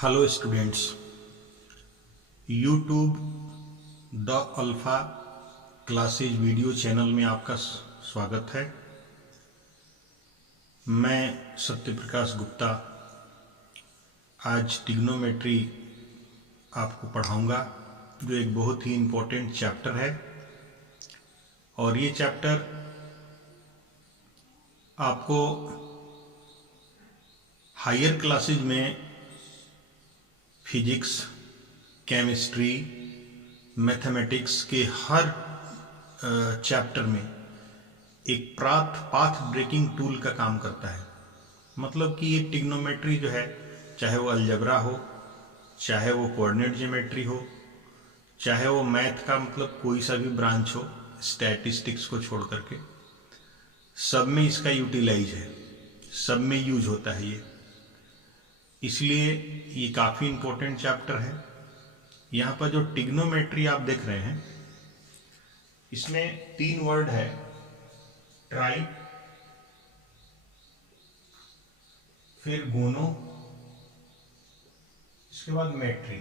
Hello students, YouTube the alpha classes video channel में आपका स्वागत है। मैं सत्यप्रकाश गुप्ता आज ट्रिग्नोमेट्री आपको पढ़ाऊंगा, जो एक बहुत ही इम्पोर्टेंट चैप्टर है। और ये चैप्टर आपको हायर क्लासेज में फिजिक्स, केमिस्ट्री, मैथमेटिक्स के हर चैप्टर में एक पाथ ब्रेकिंग टूल का काम करता है। मतलब कि ये ट्रिग्नोमेट्री जो है, चाहे वो अलजेब्रा हो, चाहे वो कोऑर्डिनेट ज्योमेट्री हो, चाहे वो मैथ का मतलब कोई सा भी ब्रांच हो, स्टैटिस्टिक्स को छोड़ करके, सब में इसका यूटिलाइज है, सब में यूज होता है ये। इसलिए ये काफ़ी इम्पोर्टेंट चैप्टर है। यहाँ पर जो ट्रिग्नोमेट्री आप देख रहे हैं, इसमें 3 वर्ड है, ट्राई, फिर गोनो, इसके बाद मेट्री।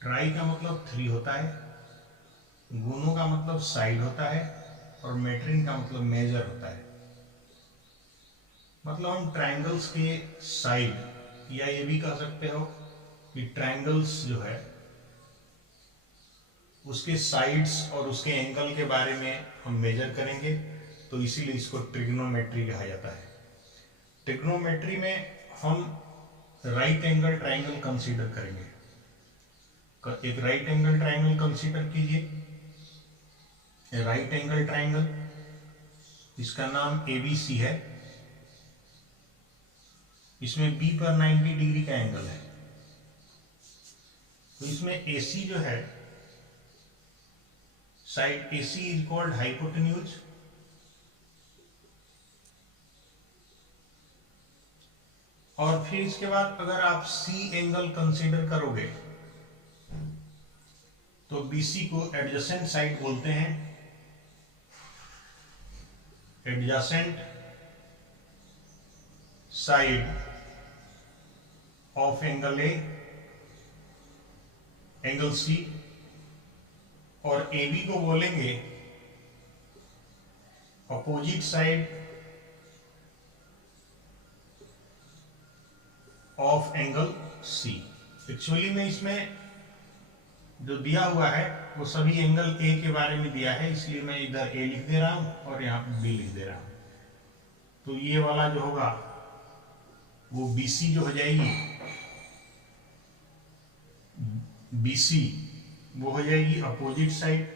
ट्राई का मतलब 3 होता है, गोनो का मतलब साइड होता है, और मेट्रिन का मतलब मेजर होता है। मतलब हम ट्रायंगल्स के साइड, या ये भी कह सकते हो कि ट्रायंगल्स जो है उसके साइड्स और उसके एंगल के बारे में हम मेजर करेंगे, तो इसीलिए इसको ट्रिग्नोमेट्री कहा जाता है। ट्रिग्नोमेट्री में हम राइट एंगल ट्रायंगल कंसीडर करेंगे। एक राइट एंगल ट्रायंगल कंसीडर कीजिए, राइट एंगल ट्रायंगल, इसका नाम ABC है। इसमें B पर 90 डिग्री का एंगल है। तो इसमें AC जो है, side AC is called hypotenuse, और फिर इसके बाद अगर आप C एंगल कंसीडर करोगे तो BC को एडजेसेंट साइड बोलते हैं। Adjacent side of angle A, angle C, और AB को बोलेंगे opposite side of angle C। Actually में इसमें जो दिया हुआ है वो सभी एंगल A के बारे में दिया है, इसलिए मैं इधर A लिख दे रहा हूं और यहाँ पे B लिख दे रहा हूं। तो ये वाला जो होगा वो BC जो हो जाएगी, BC वो हो जाएगी अपोजिट साइड,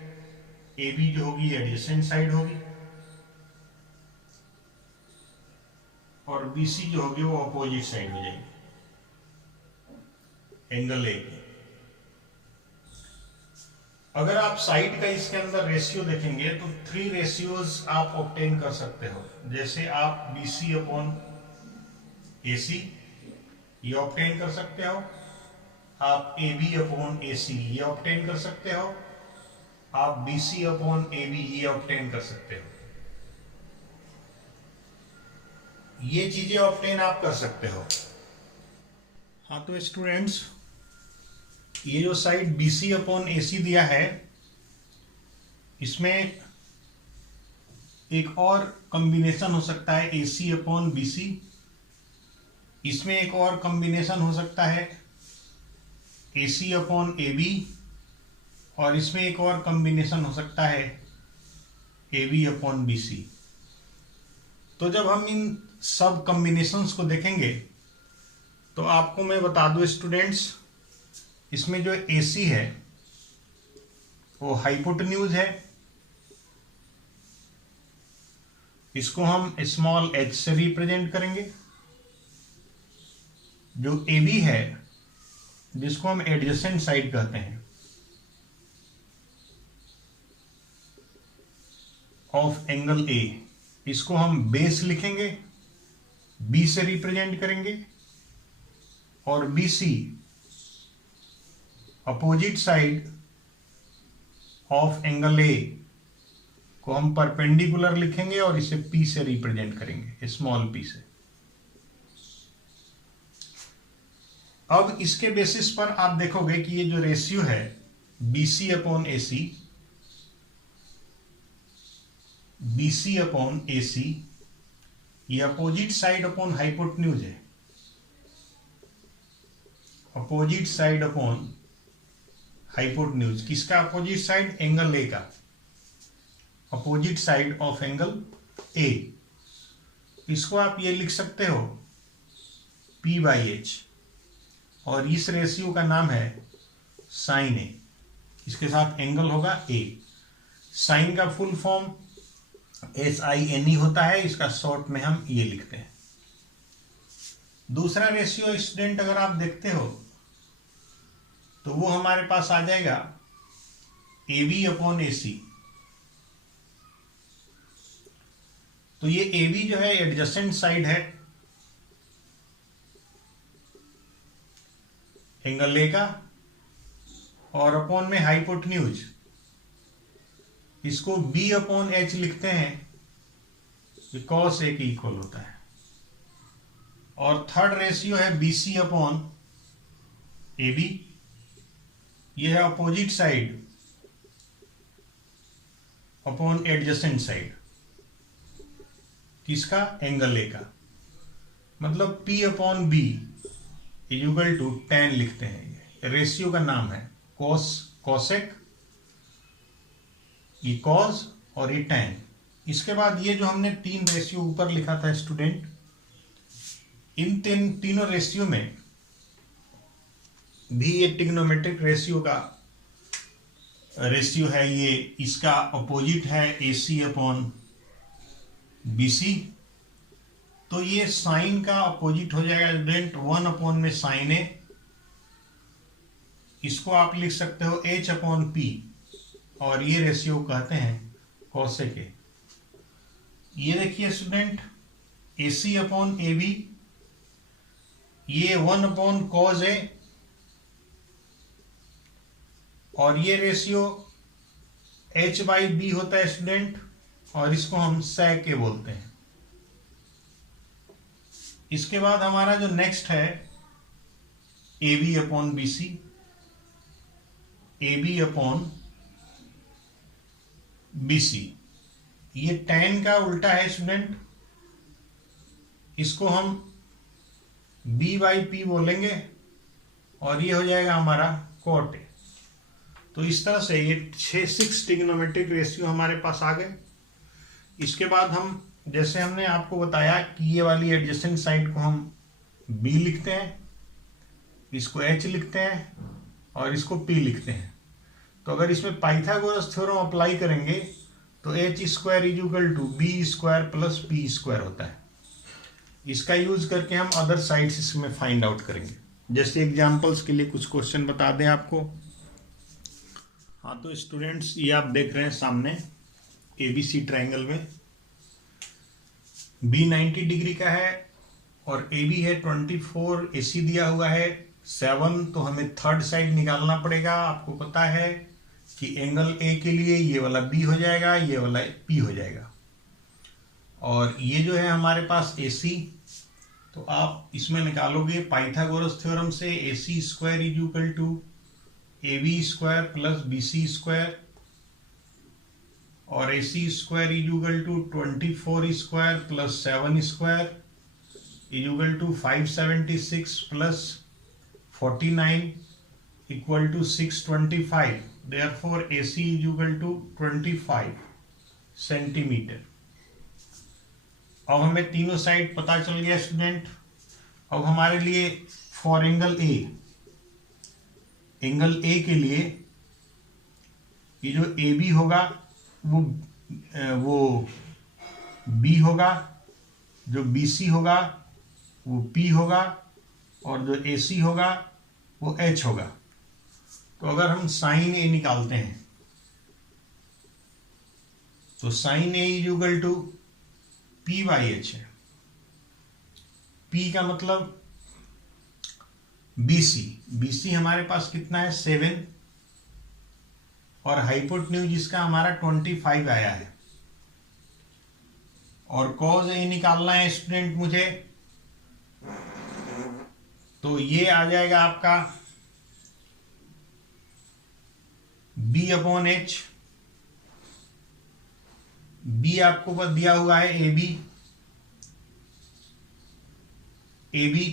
AB जो होगी एडजेसेंट साइड होगी, और BC जो होगी वो अपोजिट साइड हो जाएगी एंगल A की। अगर आप साइड का इसके अंदर रेशियो देखेंगे तो 3 रेशियोज आप ऑब्टेन कर सकते हो। जैसे आप BC अपॉन AC ये ऑब्टेन कर सकते हो, आप AB अपॉन AC ये ऑब्टेन कर सकते हो, आप BC अपॉन AB ये ऑब्टेन कर सकते हो। ये चीजें ऑब्टेन आप कर सकते हो। हाँ, तो स्टूडेंट्स, ये जो साइड BC अपॉन AC दिया है, इसमें एक और कॉम्बिनेशन हो सकता है AC अपॉन BC। इसमें एक और कॉम्बिनेशन हो सकता है AC अपॉन AB, और इसमें एक और कॉम्बिनेशन हो सकता है AB अपॉन BC। तो जब हम इन सब कॉम्बिनेशंस को देखेंगे तो आपको मैं बता दूं स्टूडेंट्स, इसमें जो AC है वो हाइपोटेन्यूज है, इसको हम स्मॉल h से रिप्रेजेंट करेंगे। जो AB है, जिसको हम एडजेसेंट साइड कहते हैं ऑफ एंगल A, इसको हम बेस लिखेंगे, B से रिप्रेजेंट करेंगे, और BC opposite side of angle A को हम परपेंडिकुलर लिखेंगे और इसे P से रिप्रेजेंट करेंगे, स्मॉल p से। अब इसके बेसिस पर आप देखोगे कि ये जो रेशियो है BC upon AC, BC upon AC, ये अपोजिट साइड अपॉन हाइपोटेन्यूज है। अपोजिट साइड अपॉन हाइपोटेन्यूज, किसका अपोजिट साइड? एंगल ए का, opposite side of angle A. इसको आप ये लिख सकते हो P/H, और इस रेशियो का नाम है साइन ए। इसके साथ एंगल होगा ए। साइन का फुल फॉर्म SINE होता है, इसका शॉर्ट में हम ये लिखते हैं। दूसरा रेशियो स्टूडेंट अगर आप देखते हो तो वो हमारे पास आ जाएगा AB अपॉन AC। तो ये AB जो है एडजेसेंट साइड है एंगल ए का, और अपॉन में हाइपोटेन्यूज, इसको B अपॉन H लिखते हैं, ये cos A के इक्वल होता है। और थर्ड रेशियो है BC अपॉन AB, ये है opposite side upon adjacent side, किसका? एंगल ए का। मतलब P अपॉन B इक्वल टू tan लिखते हैं। रेशियो का नाम है कोसेक, ये कॉस और ये tan। इसके बाद ये जो हमने तीन रेशियो ऊपर लिखा था स्टूडेंट, इन तीनों रेशियो में भी ये ट्रिग्नोमेट्रिक रेशियो का रेशियो है। ये इसका अपोजिट है AC अपॉन BC, तो ये साइन का अपोजिट हो जाएगा स्टूडेंट 1 अपॉन में साइन ए। इसको आप लिख सकते हो H अपॉन P, और ये रेशियो कहते हैं कोसेक ए। ये देखिए स्टूडेंट AC अपॉन AB, ये 1 अपॉन कॉज ए, और ये रेशियो H/B होता है स्टूडेंट, और इसको हम sec ए बोलते हैं। इसके बाद हमारा जो नेक्स्ट है AB upon BC, AB upon BC, ये tan का उल्टा है स्टूडेंट, इसको हम B/P बोलेंगे, और ये हो जाएगा हमारा cot ए। तो इस तरह से ये 6 ट्रिग्नोमेट्रिक रेशियो हमारे पास आ गए। इसके बाद हम, जैसे हमने आपको बताया कि ये वाली एडजेसेंट साइड को हम B लिखते हैं, इसको H लिखते हैं, और इसको P लिखते हैं। तो अगर इसमें पाइथागोरस थ्योरम अप्लाई करेंगे तो H² = B² + P² होता है। इसका यूज करके हम अदर साइड्स इसमें फाइंड आउट करेंगे। जैसे एग्जांपल्स के लिए कुछ क्वेश्चन बता दें आपको। हाँ, तो स्टूडेंट्स ये आप देख रहे हैं सामने ABC ट्रायंगल में B 90 डिग्री का है और AB है 24, AC दिया हुआ है 7, तो हमें थर्ड साइड निकालना पड़ेगा। आपको पता है कि एंगल A के लिए ये वाला B हो जाएगा, ये वाला P हो जाएगा, और ये जो है हमारे पास AC, तो आप इसमें निकालोगे पाइथागोरस थ्योरम से AC² = AB² + BC², और AC² = 24² + 7² = 576 + 49 = 625। Therefore AC = 25 centimetre. अब हमें तीनों साइड पता चल गया स्टूडेंट। अब हमारे लिए फॉर एंगल A के लिए ये जो AB होगा वो B होगा, जो BC होगा वो P होगा, और जो AC होगा वो H होगा। तो अगर हम साइन A निकालते हैं तो साइन A = P/H है। P का मतलब BC हमारे पास कितना है 7, और हाइपोटेन्यूज इसका हमारा 25 आया है, और कॉज A निकालना है स्टूडेंट मुझे। तो तो ये आ जाएगा आपका B/H। बी आपको बस दिया हुआ है AB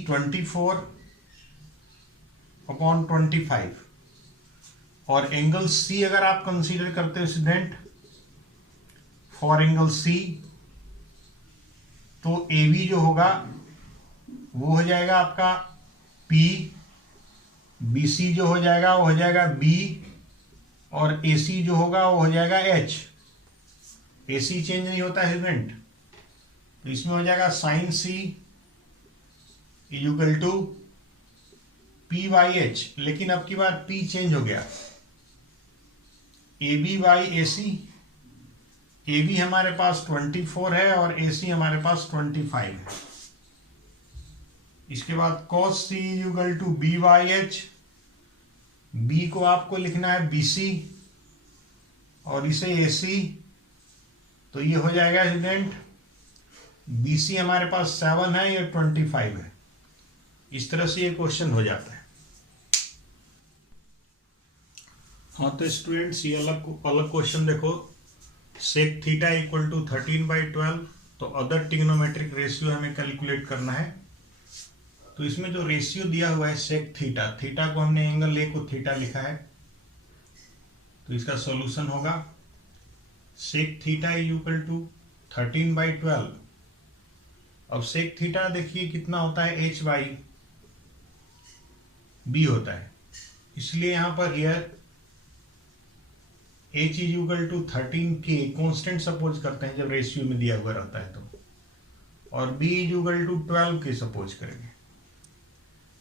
24/25 और एंगल C अगर आप कंसीडर करते हो स्टूडेंट, फॉर एंगल C, तो AB जो होगा वो हो जाएगा आपका P, BC जो हो जाएगा वो हो जाएगा B, और AC जो होगा वो हो जाएगा H। AC चेंज नहीं होता है स्टूडेंट, तो इसमें हो जाएगा sign C equal to P/H, लेकिन अब की बार P चेंज हो गया, AB/AC। AB हमारे पास 24 है और AC हमारे पास 25 है। इसके बाद cos C equal to B/H। B को आपको लिखना है BC और इसे AC, तो ये हो जाएगा स्टूडेंट BC हमारे पास 7 है, ये 25 है। इस तरह से ये क्वेश्चन हो जाता है। हाँ तो स्टूडेंट्स ये अलग क्वेश्चन देखो, सेक थीटा इक्वल टू 13/12, तो अदर ट्रिग्नोमेट्रिक रेशियो हमें कैलकुलेट करना है। तो इसमें जो रेशियो दिया हुआ है सेक थीटा, थीटा को हमने एंगल ए को थीटा लिखा है, तो इसका सॉल्यूशन होगा सेक थीटा इक्वल टू 13/12। अब सेक थीटा देखिए कितना होता है, H/B होता है, इसलिए यहां पर here H equal to 13K constant suppose करते हैं जब रेशियो में दिया हुआ रहता है तो, और B equal to 12K suppose करेंगे।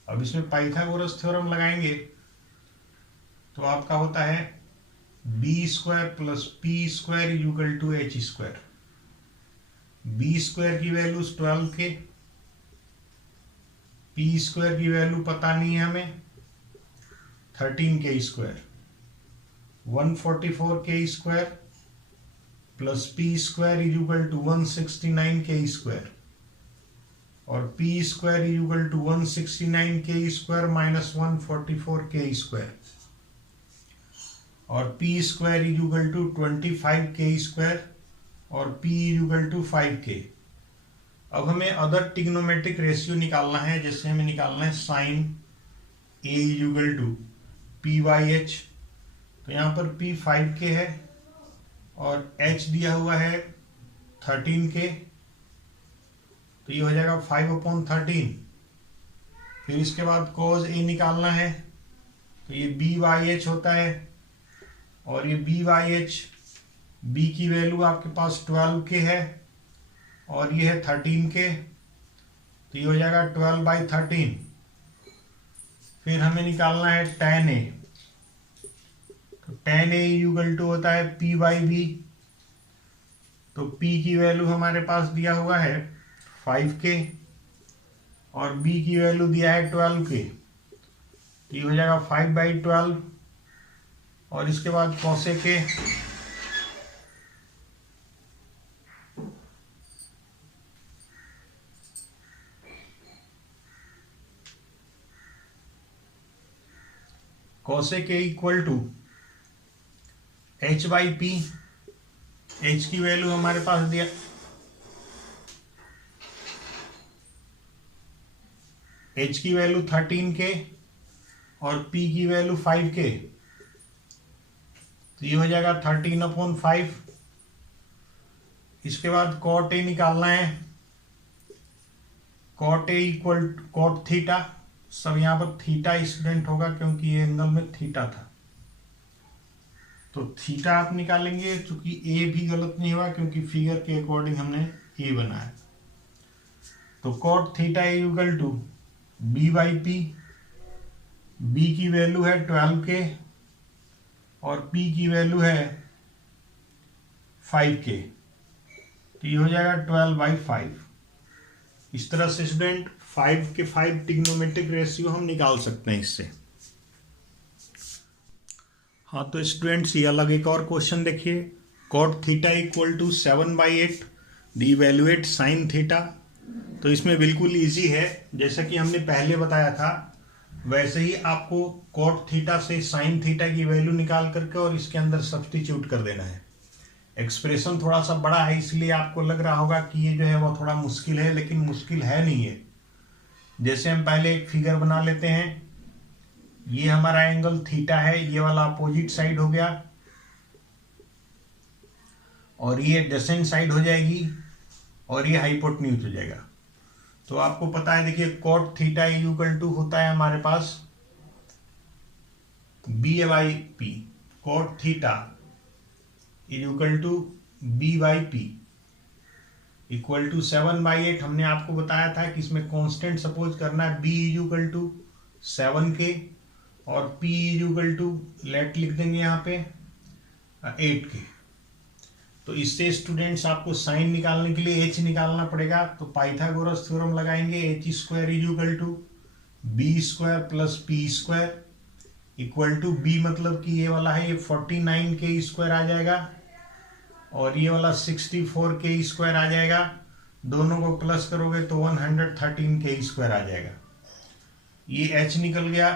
अब इसमें पाइथागोरस थ्योरम लगाएंगे तो आपका होता है B² plus P² equal to H²। B² की वैल्यू 12K, P² की वैल्यू पता नहीं है हमें, 13K², 144K² plus P² equal to 169K², और P² equal to 169K² minus 144K², और P² इक्वल टू 25K² और P इक्वल टू 5K। अब हमें अदर ट्रिग्नोमेट्रिक रेशियो निकालना है, जैसे हमें निकालना है sign A equal to P/H, तो यहाँ पर P 5K है और H दिया हुआ है 13K, तो ये हो जाएगा 5/13। फिर इसके बाद cos A निकालना है, तो ये B/H होता है, और ये B/H, B की वैल्यू आपके पास 12K है और ये है 13K, तो ये हो जाएगा 12/13। फिर हमें निकालना है tan A, तो tan A इक्वल टू होता है P/B, तो P की वैल्यू हमारे पास दिया हुआ है 5K और B की वैल्यू दिया है 12K, तो ये हो जाएगा 5/12। और इसके बाद cosec A, cosec A equal to H/P। H की वैल्यू हमारे पास दिया, H की वैल्यू 13K और P की वैल्यू 5K, तो ये हो जाएगा 13/5। इसके बाद cot A निकालना है, cot A equal cot theta, सब यहाँ पर थीटा स्टूडेंट होगा क्योंकि ये एंगल में थीटा था, तो थीटा आप निकालेंगे, चूंकि ए भी गलत नहीं हुआ क्योंकि फिगर के अकॉर्डिंग हमने ए बनाया, तो cot theta equal to B/P। B की वैल्यू है 12K और P की वैल्यू है 5K, तो ये हो जाएगा 12/5। इस तरह से स्टूडेंट 5 के 5 ट्रिग्नोमेट्रिक रेशियो हम निकाल सकते हैं इससे। हाँ तो स्टूडेंट्स ये अलग एक और क्वेश्चन देखिए, cot theta equal to 7/8, the evaluate sine theta तो इसमें बिल्कुल इजी है, जैसा कि हमने पहले बताया था वैसे ही आपको कॉट थीटा से साइन थीटा की वैल्यू निकाल करके और इसके अंदर सब्स्टिट्यूट कर देना है। एक्सप्रेशन थोड़ा सा बड़ा है इसलिए आपको लग रहा होगा कि ये जो है वो थोड़ा मुश्किल है, लेकिन मुश्किल है नहीं है। जैसे हम पहले एक फिगर बना लेते हैं, ये हमारा एंगल थीटा है, ये वाला अपोजिट साइड हो गया और ये एडजेसेंट साइड हो जाएगी और ये हाइपोटेन्यूज हो जाएगा। तो आपको पता है, देखिए कॉट थीटा इक्वल टू होता है हमारे पास B by P. Cot theta equal to B by P equal to 7/8। हमने आपको बताया था कि इसमें कांस्टेंट सपोज करना है, बी इक्वल टू 7 के और पी इक्वल टू लेट लिख देंगे यहाँ पे 8 के। तो इससे स्टूडेंट्स आपको साइन निकालने के लिए एच निकालना पड़ेगा। तो पाइथागोरस थ्योरम लगाएंगे, H square equal to B square plus P square equal to B मतलब कि ये वाला है, ये 49 के स्क्वायर आ जाएगा और ये वाला 64 के स्क्वायर आ जाएगा। दोनों को प्लस करोगे तो 113 के स्क्वायर आ जाएगा। ये h निकल गया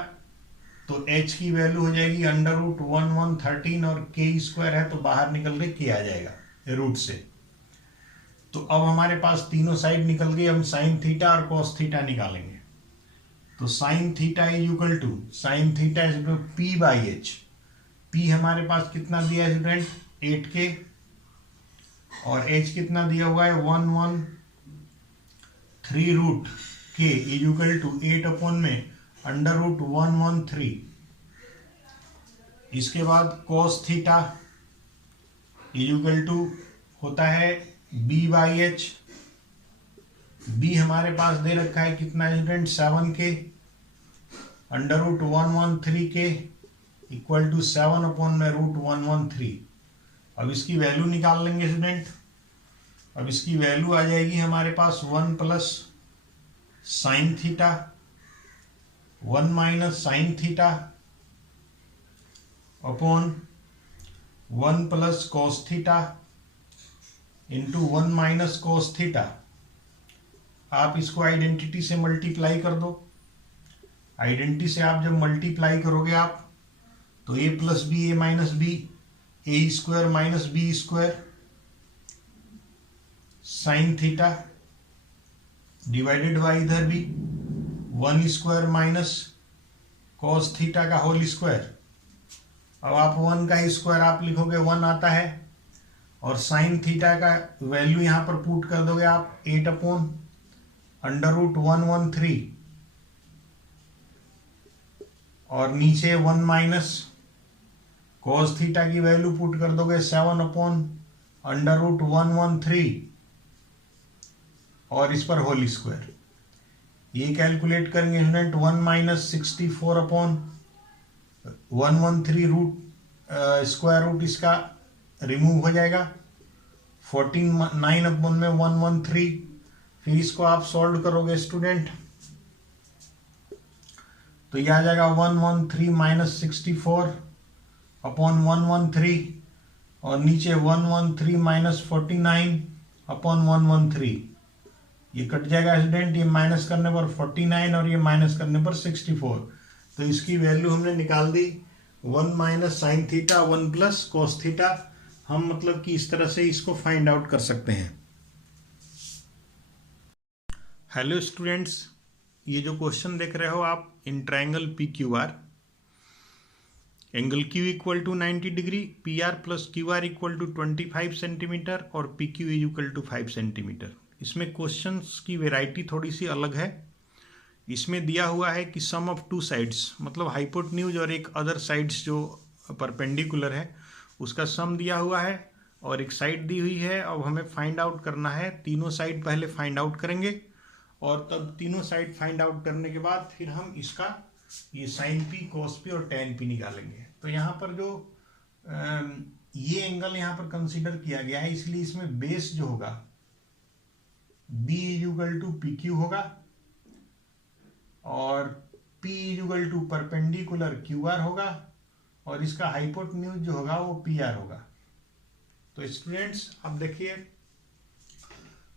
तो h की वैल्यू हो जाएगी √113 और के स्क्वायर है तो बाहर निकल के k आ जाएगा रूट से। तो अब हमारे पास तीनों साइड निकल गई, हम साइन थीटा और कॉस थीटा निकालेंगे। तो sine theta equal to sine theta is P by H. P हमारे पास कितना दिया है स्टूडेंट, 8 के और एच कितना दिया हुआ है 113 रूट के इक्वल टू 8 में √113। इसके बाद कॉस थीटा इक्वल टू होता है बी बाई एच। बी हमारे पास दे रखा है कितना स्टूडेंट 7 के √113 के इक्वल टू 7 में √113। अब इसकी वैल्यू निकाल लेंगे स्टूडेंट। अब इसकी वैल्यू आ जाएगी हमारे पास 1 plus sine theta 1 minus sine theta upon 1 plus cos theta into 1 माइनस कॉस थीटा। आप इसको आइडेंटिटी से मल्टीप्लाई कर दो। आइडेंटिटी से आप जब मल्टीप्लाई करोगे आप तो a plus B A minus B A square minus B square sine theta divided by इधर भी 1 स्क्वायर माइनस कॉस थीटा का होल स्क्वायर। अब आप 1 का स्क्वायर आप लिखोगे 1 आता है और साइन थीटा का वैल्यू यहां पर पुट कर दोगे आप 8/√113 और नीचे 1 माइनस कॉस थीटा की वैल्यू पुट कर दोगे 7/√113 और इस पर होल स्क्वायर। ये कैलकुलेट करेंगे student 1 minus 64/113 root square root इसका रिमूव हो जाएगा 49 में 113। फिर इसको आप सॉल्व करोगे स्टूडेंट तो यह आ जाएगा 113 माइनस 64/113 और नीचे 113 माइनस 49/113। ये कट जाएगा स्टूडेंट, ये माइनस करने पर 49 और ये माइनस करने पर 64। तो इसकी वैल्यू हमने निकाल दी 1 minus sine theta 1 plus cos theta. हम मतलब कि इस तरह से इसको फाइंड आउट कर सकते हैं। हेलो स्टूडेंट्स, ये जो क्वेश्चन देख रहे हो आप इन triangle P Q R, angle Q equal to 90 degree, P R plus Q R equal to 25 centimetre और P Q equal to 5 centimetre. इसमें क्वेश्चंस की वैरायटी थोड़ी सी अलग है। इसमें दिया हुआ है कि सम ऑफ टू साइड्स, मतलब हाइपोटेन्यूज और एक अदर साइड्स जो परपेंडिकुलर है उसका सम दिया हुआ है और एक साइड दी हुई है। अब हमें फाइंड आउट करना है, तीनों साइड पहले फाइंड आउट करेंगे और तब तीनों साइड फाइंड आउट करने के बाद फिर हम इसका ये साइन पी कॉस पी और टेन पी निकालेंगे। तो यहाँ पर जो ये एंगल यहाँ पर कंसीडर किया गया है, इसलिए इसमें बेस जो होगा B equal to P Q होगा और P equal to perpendicular Q R होगा और इसका हाइपोटेन्यूज जो होगा वो पी आर होगा। तो स्टूडेंट्स अब देखिए,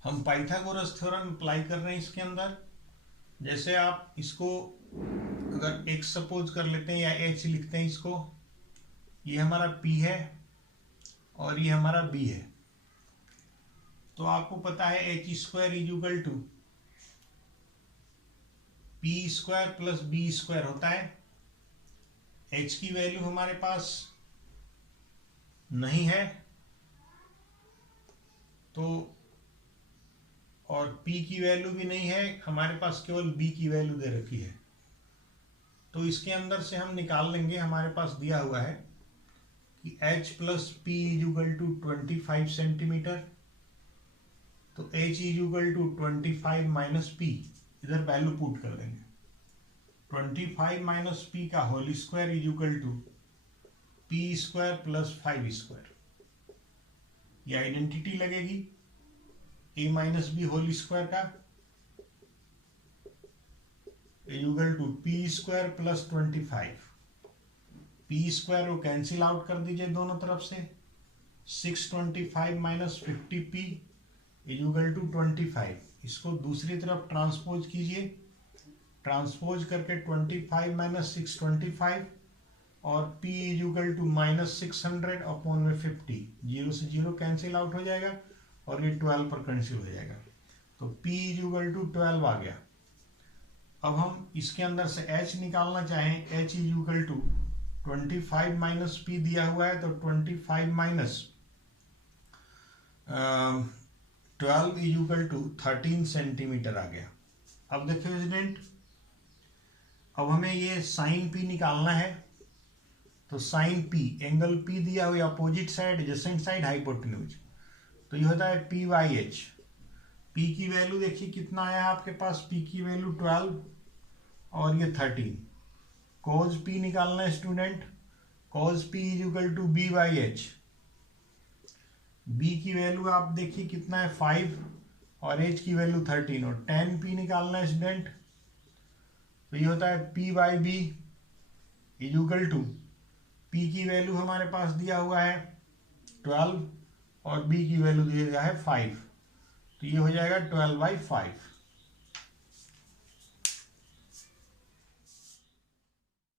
हम पाइथागोरस थ्योरम अप्लाई कर रहे हैं इसके अंदर। जैसे आप इसको अगर x सपोज कर लेते हैं या h लिखते हैं इसको, ये हमारा p है और ये हमारा b है। तो आपको पता है h square is equal to p square plus b square होता है। h की वैल्यू हमारे पास नहीं है तो, और p की वैल्यू भी नहीं है हमारे पास, केवल b की वैल्यू दे रखी है। तो इसके अंदर से हम निकाल लेंगे, हमारे पास दिया हुआ है कि h plus P is equal to 25 centimetre. तो h is equal to 25 minus P, इधर वैल्यू पुट कर देंगे। 25 माइनस पी का whole square is equal to P square plus 5 square. ये आइडेंटिटी लगेगी a minus B whole square का equal to P square plus 25। P square को cancel out कर दीजिए दोनों तरफ से। 625 माइनस 50p इक्वल टू 25। इसको दूसरी तरफ ट्रांसपोज कीजिए, ट्रांसपोज करके 25 माइनस 625 और p equal to minus 600 upon में 50। जीरो से जीरो कैंसिल आउट हो जाएगा और ये 12 पर कैंसिल हो जाएगा। तो p इक्वल टू 12 आ गया। अब हम इसके अंदर से h निकालना चाहें, h is equal to 25 minus P दिया हुआ है तो 25 minus 12 is equal to 13 centimetre आ गया। अब देखिए स्टूडेंट, अब हमें ये साइन पी निकालना है। तो साइन पी, एंगल पी दिया हुआ opposite side, adjacent side, hypotenuse. तो ये होता है पी बाई एच। पी की वैल्यू देखिए कितना आया आपके पास, पी की वैल्यू 12 और ये 13। कॉज पी निकालना है student, cos P is equal to B by H. बी की वैल्यू आप देखिए कितना है 5 और एच की वैल्यू 13, और टेन पी निकालना है स्टूडेंट। तो ये होता है P by B is equal to, P की वैल्यू हमारे पास दिया हुआ है 12 और बी की वैल्यू दिया गया है 5। तो ये हो जाएगा 12/5।